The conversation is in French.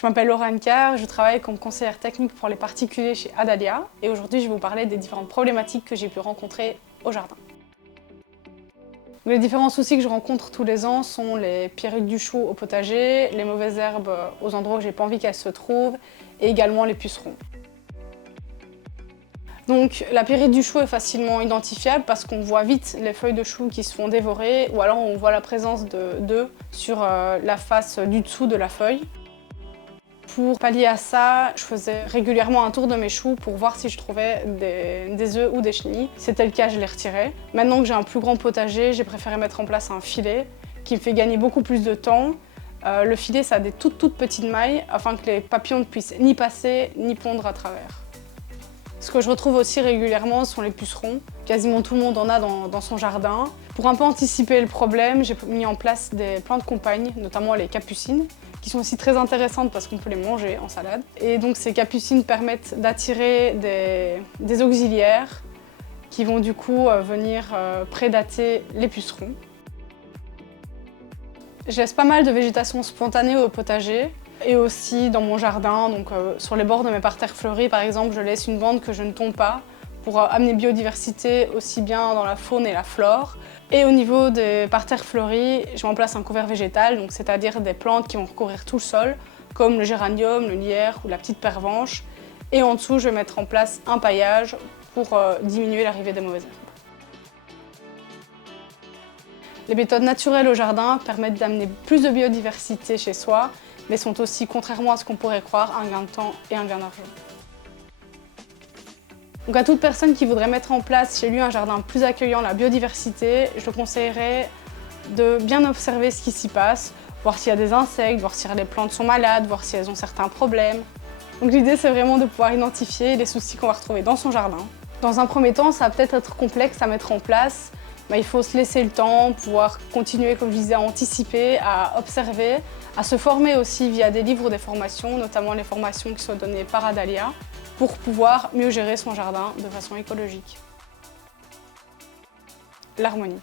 Je m'appelle Laurent Carr, je travaille comme conseillère technique pour les particuliers chez Adalia et aujourd'hui je vais vous parler des différentes problématiques que j'ai pu rencontrer au jardin. Les différents soucis que je rencontre tous les ans sont les pierruques du chou au potager, les mauvaises herbes aux endroits où j'ai pas envie qu'elles se trouvent et également les pucerons. Donc la pierruque du chou est facilement identifiable parce qu'on voit vite les feuilles de chou qui se font dévorer ou alors on voit la présence d'œufs sur la face du dessous de la feuille. Pour pallier à ça, je faisais régulièrement un tour de mes choux pour voir si je trouvais des œufs ou des chenilles. Si c'était le cas, je les retirais. Maintenant que j'ai un plus grand potager, j'ai préféré mettre en place un filet qui me fait gagner beaucoup plus de temps. Le filet, ça a des toutes petites mailles afin que les papillons ne puissent ni passer ni pondre à travers. Ce que je retrouve aussi régulièrement sont les pucerons. Quasiment tout le monde en a dans son jardin. Pour un peu anticiper le problème, j'ai mis en place des plantes compagnes, notamment les capucines, qui sont aussi très intéressantes parce qu'on peut les manger en salade. Et donc ces capucines permettent d'attirer des auxiliaires qui vont du coup venir prédater les pucerons. Je laisse pas mal de végétation spontanée au potager et aussi dans mon jardin, donc sur les bords de mes parterres fleuris par exemple, je laisse une bande que je ne tombe pas pour amener biodiversité aussi bien dans la faune et la flore. Et au niveau des parterres fleuris, je mets en place un couvert végétal, donc c'est-à-dire des plantes qui vont recouvrir tout le sol, comme le géranium, le lierre ou la petite pervenche. Et en dessous, je vais mettre en place un paillage pour diminuer l'arrivée des mauvaises herbes. Les méthodes naturelles au jardin permettent d'amener plus de biodiversité chez soi, mais sont aussi, contrairement à ce qu'on pourrait croire, un gain de temps et un gain d'argent. Donc à toute personne qui voudrait mettre en place chez lui un jardin plus accueillant la biodiversité, je le conseillerais de bien observer ce qui s'y passe, voir s'il y a des insectes, voir si les plantes sont malades, voir si elles ont certains problèmes. Donc l'idée c'est vraiment de pouvoir identifier les soucis qu'on va retrouver dans son jardin. Dans un premier temps, ça va peut-être être complexe à mettre en place, mais il faut se laisser le temps, pouvoir continuer, comme je disais, à anticiper, à observer, à se former aussi via des livres ou des formations, notamment les formations qui sont données par Adalia, pour pouvoir mieux gérer son jardin de façon écologique. L'harmonie.